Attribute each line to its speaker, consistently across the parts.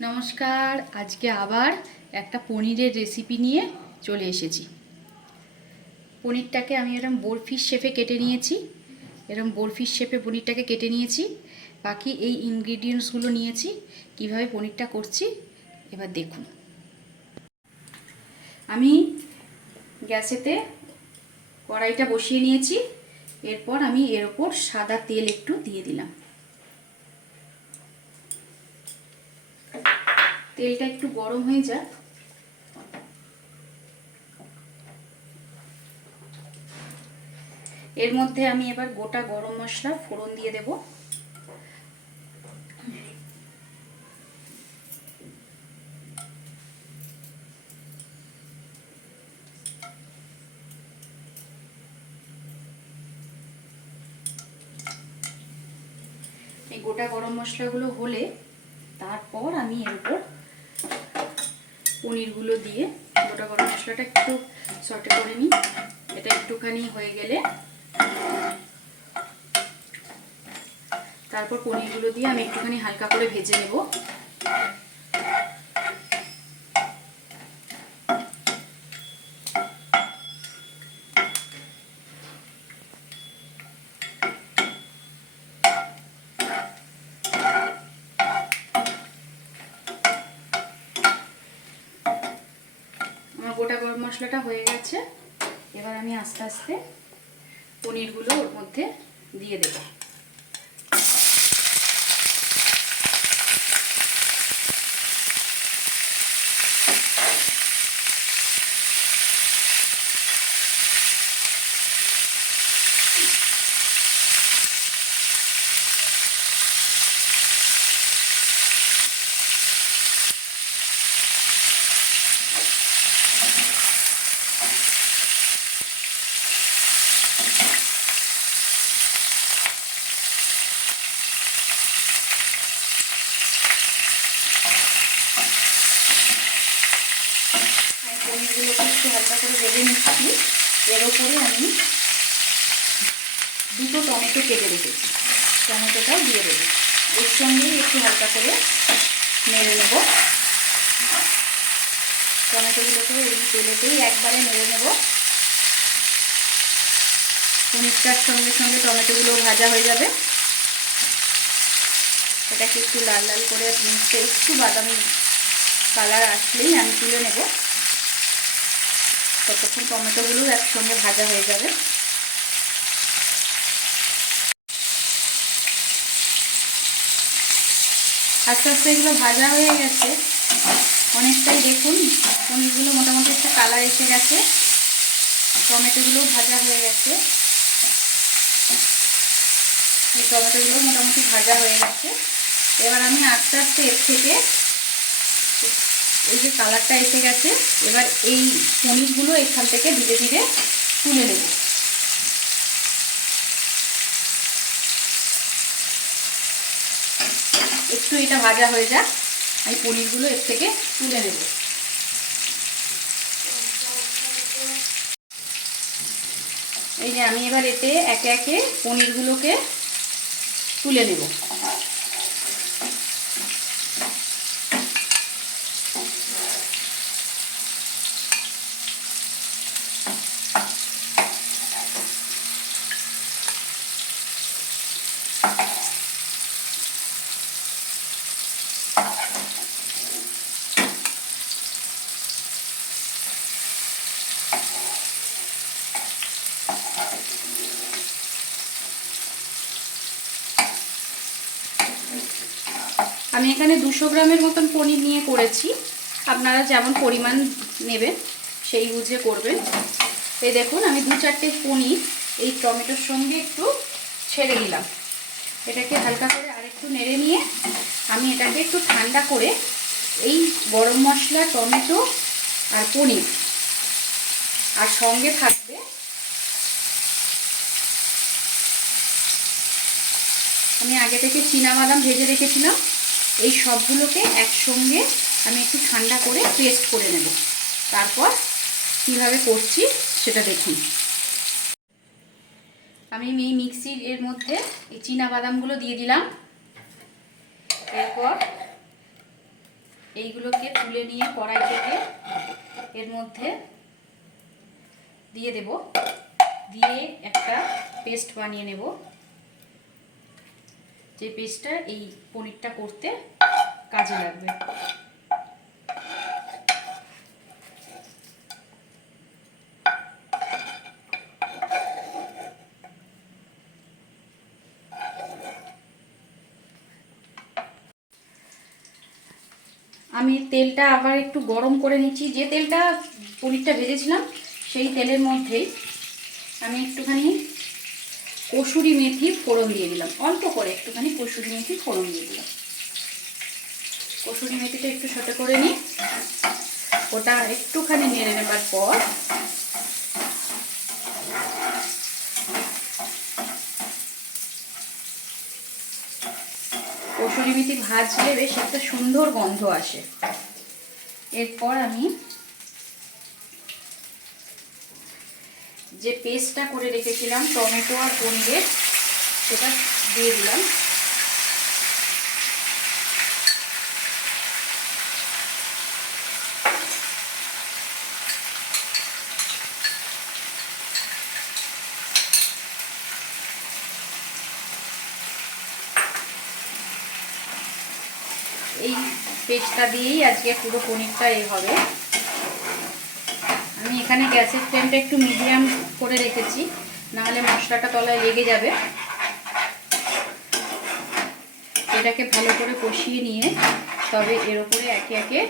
Speaker 1: নমস্কার, আজকে আবার একটা পনিরের রেসিপি নিয়ে চলে এসেছি। পনিরটাকে আমি এরকম বরফির শেপে কেটে নিয়েছি। এরকম বরফির শেপে পনিরটাকে কেটে নিয়েছি। বাকি এই ইনগ্রিডিয়েন্টসগুলো নিয়েছি। কীভাবে পনিরটা করছি, এবার দেখুন। আমি গ্যাসেতে কড়াইটা বসিয়ে নিয়েছি। এরপর আমি এর ওপর সাদা তেল একটু দিয়ে দিলাম। তেলটা একটু গরম হয়ে যাক। এর মধ্যে আমি এবার গোটা গরম মশলা ফোড়ন দিয়ে দেব। এই গোটা গরম মশলাগুলো হলে তারপর আমি এর উপর পনিরগুলো দিয়ে গোটা গরম মশলাটা একটু সর্টে করে নিই। এটা একটুখানি হয়ে গেলে তারপর পনিরগুলো দিয়ে আমি একটুখানি হালকা করে ভেজে নেব আমার গোটা গরম মশলাটা হয়ে গেছে। এবার আমি আস্তে আস্তে পনিরগুলো ওর মধ্যে দিয়ে দেব পনিরগুলোকে একটু হালকা করে ভেজে নিচ্ছি। এর ওপরে আমি দুটো টমেটো কেটে রেখেছি। টমেটোটাও দিয়ে দেবো। এর সঙ্গেই একটু হালকা করে নেড়ে নেব। টমেটোগুলোকে এই তেলেতেই একবারে নেড়ে নেব। পনিরটার সঙ্গে সঙ্গে টমেটোগুলো ভাজা হয়ে যাবে। এটাকে একটু লাল লাল করে একটু বাদামি কালার আসলেই আমি তুলে নেব। ততক্ষণ টমেটোগুলো একসঙ্গে ভাজা হয়ে যাবে। আস্তে আস্তে এগুলো ভাজা হয়ে গেছে। অনেকটাই দেখুন পনিরগুলো মোটামুটি একটা কালার এসে গেছে। টমেটোগুলো ভাজা হয়ে গেছে। এই টমেটোগুলো মোটামুটি ভাজা হয়ে গেছে। এবার আমি আস্তে আস্তে এর থেকে এই যে কালারটা এসে গেছে, এবার এই পনিরগুলো এখান থেকে ধীরে ধীরে তুলে নেব। একটু এটা ভাজা হয়ে যাক, আমি পনিরগুলো এর থেকে তুলে নেব। এই যে আমি এবার এতে একে একে পনিরগুলোকে তুলে নেব। আমি এখানে দুশো গ্রামের মতন পনির নিয়ে করেছি। আপনারা যেমন পরিমাণ নেবেন, সেই বুঝে করবেন। এই দেখুন, আমি দু চারটে পনির এই টমেটোর সঙ্গে একটু ছেড়ে দিলাম। এটাকে হালকা করে আরেকটু নেড়ে নিয়ে আমি এটাকে একটু ঠান্ডা করে এই গরম মশলা, টমেটো আর পনির আর সঙ্গে থাকবে আমি আগে থেকে বাদাম ভেজে রেখেছিলাম। এই সবগুলোকে একসঙ্গে আমি একটু ঠান্ডা করে পেস্ট করে নেব। তারপর কীভাবে করছি সেটা দেখুন। আমি এই মিক্সির এর মধ্যে এই বাদামগুলো দিয়ে দিলাম। এরপর এইগুলোকে তুলে নিয়ে কড়াই থেকে এর মধ্যে দিয়ে দেব। দিয়ে একটা পেস্ট বানিয়ে নেব। যে পেস্টটা, এই পনিরটা করতে কাজে লাগবে। আমি তেলটা আবার একটু গরম করে নিচ্ছি। যে তেলটা পনিরটা ভেজেছিলাম, সেই তেলের মধ্যেই আমি একটুখানি কসুরি মেথি ফোড়ন দিয়ে দিলাম। অল্প করে একটুখানি কসুরি মেথি ফোড়ন দিয়ে দিলাম। কসুরি মেথিটা একটু সাথে করে নিই। ওটা একটুখানি নেড়ে নেবার পর কসুরি মেথি ভাজলে বেশ একটা সুন্দর গন্ধ আসে। এরপর আমি যে পেস্টটা করে রেখেছিলাম, টমেটো আর পনিরের সেটা দিয়ে দিলাম। এই পেস্টটা দিয়েই আজকে পুরো পনিরটা এ হবে। এখানে গ্যাসের ফ্লেমটা একটু মিডিয়াম করে রেখেছি, নাহলে মশলাটা তলায় লেগে যাবে। এটাকে ভালো করে কষিয়ে নিয়ে তবে এর ওপরে একে একে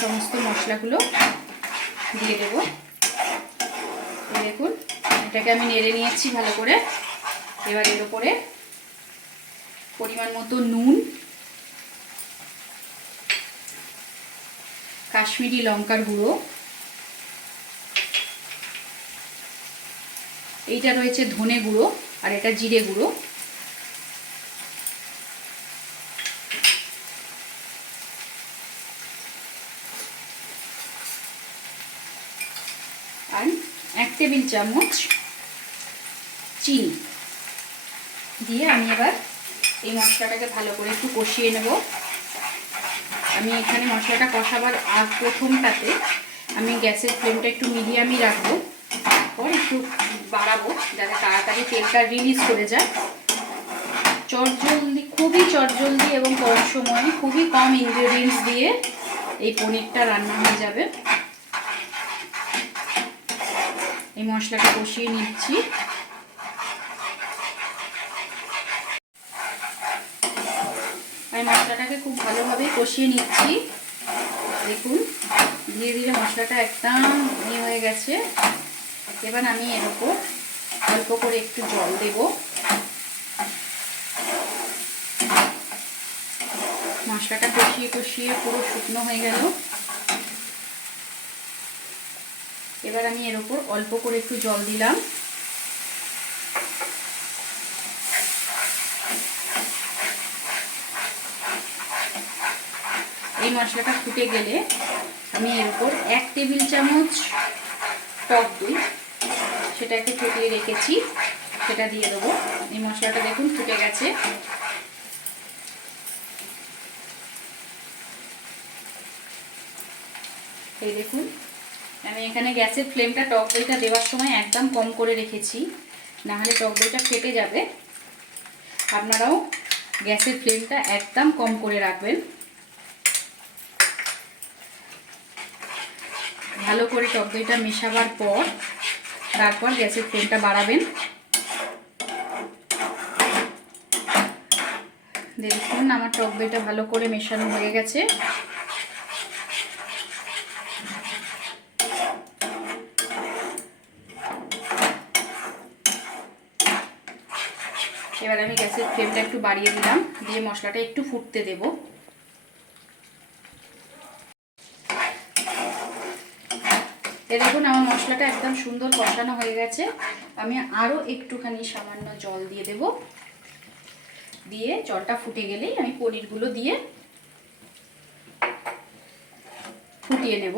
Speaker 1: সমস্ত মশলাগুলো দিয়ে দেবো। দেখুন, এটাকে আমি নেড়ে নিয়েছি ভালো করে। এবার এর ওপরে পরিমাণ মতো নুন, কাশ্মীরি লঙ্কার গুঁড়ো এইটা রয়েছে ধনে গুঁড়ো আর এটা জিরে গুঁড়ো। আর এক টেবিল চামচ চিনি। দিয়ে আমি এবার এই মশলাটাকে ভালো করে একটু কষিয়ে নেব। আমি এখানে মশলাটা কষাবার আগ প্রথমটাতে আমি গ্যাসের ফ্লেমটা একটু মিডিয়ামই রাখব। তারপর একটু বাড়াবো যাতে তাড়াতাড়ি তেলটা রিলিজ করে যায়। চটজলদি, খুবই চটজলদি এবং কম সময়ে খুবই কম ইনগ্রেডিয়েন্টস দিয়ে এই পনিরটা রান্না হয়ে যাবে। এই মশলাটা কষিয়ে নিচ্ছি। আমি মশলাটাকে খুব ভালোভাবে কষিয়ে নিচ্ছি। দেখুন, ধীরে ধীরে মশলাটা একদম ইয়ে হয়ে গেছে। এবার আমি এর ওপর অল্প করে একটু জল দেব। মশলাটা কষিয়ে কষিয়ে পুরো শুকনো হয়ে গেল। এবার আমি এর ওপর অল্প করে একটু জল দিলাম। এই মশলাটা ফুটে গেলে আমি এর উপর এক টেবিল চামচ টক দই সেটা একটু ফুটিয়ে রেখেছি, সেটা দিয়ে দেবো। এই মশলাটা দেখুন ফুটে গেছে। এই দেখুন, আমি এখানে গ্যাসের ফ্লেমটা টক দইটা দেওয়ার সময় একদম কম করে রেখেছি, নাহলে টক দইটা ফেটে যাবে। আপনারাও গ্যাসের ফ্লেমটা একদম কম করে রাখবেন। ভালো করে টক দইটা মেশাবার পর তারপর গ্যাসের ফ্লেমটা বাড়াবেন। দেখুন, আমার টক দইটা ভালো করে মেশানো হয়ে গেছে। এবার আমি গ্যাসের ফ্লেমটা একটু বাড়িয়ে দিলাম, দিয়ে মশলাটা একটু ফুটতে দেবো। এ দেখুন, আমার মশলাটা একদম সুন্দর কষানো হয়ে গেছে। আমি আরও একটুখানি সামান্য জল দিয়ে দেব। দিয়ে জলটা ফুটে গেলেই আমি পনিরগুলো দিয়ে ফুটিয়ে নেব।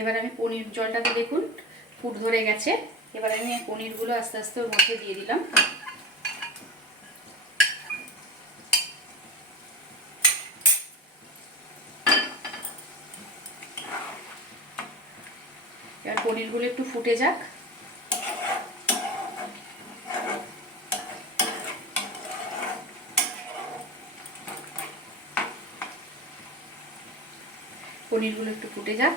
Speaker 1: এবার আমি পনির জলটাতে দেখুন, ফুট ধরে গেছে। এবার আমি পনিরগুলো আস্তে আস্তে ওর মধ্যে দিয়ে দিলাম। এবার পনিরগুলো একটু ফুটে যাক। পনিরগুলো একটু ফুটে যাক।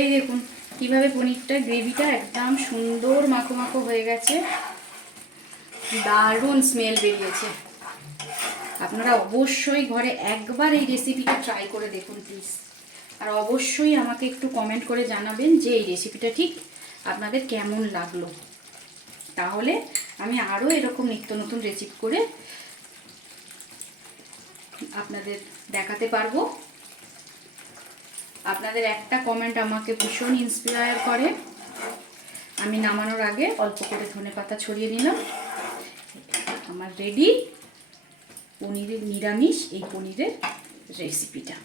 Speaker 1: এই দেখুন, কীভাবে পনিরটা গ্রেভিটা একদম সুন্দর মাখো মাখো হয়ে গেছে। দারুণ স্মেল বেরিয়েছে। আপনারা অবশ্যই ঘরে একবার এই রেসিপিটা ট্রাই করে দেখুন প্লিজ আর অবশ্যই আমাকে একটু কমেন্ট করে জানাবেন যে এই রেসিপিটা ঠিক আপনাদের কেমন লাগল। তাহলে আমি আরও এরকম নিত্য নতুন রেসিপি করে আপনাদের দেখাতে পারব। আপনাদের একটা কমেন্ট আমাকে ভীষণ ইন্সপায়ার করে। আমি নামানোর আগে অল্প করে ধনে পাতা ছড়িয়ে নিলাম। আমার রেডি পনিরের নিরামিষ এই পনিরের রেসিপিটা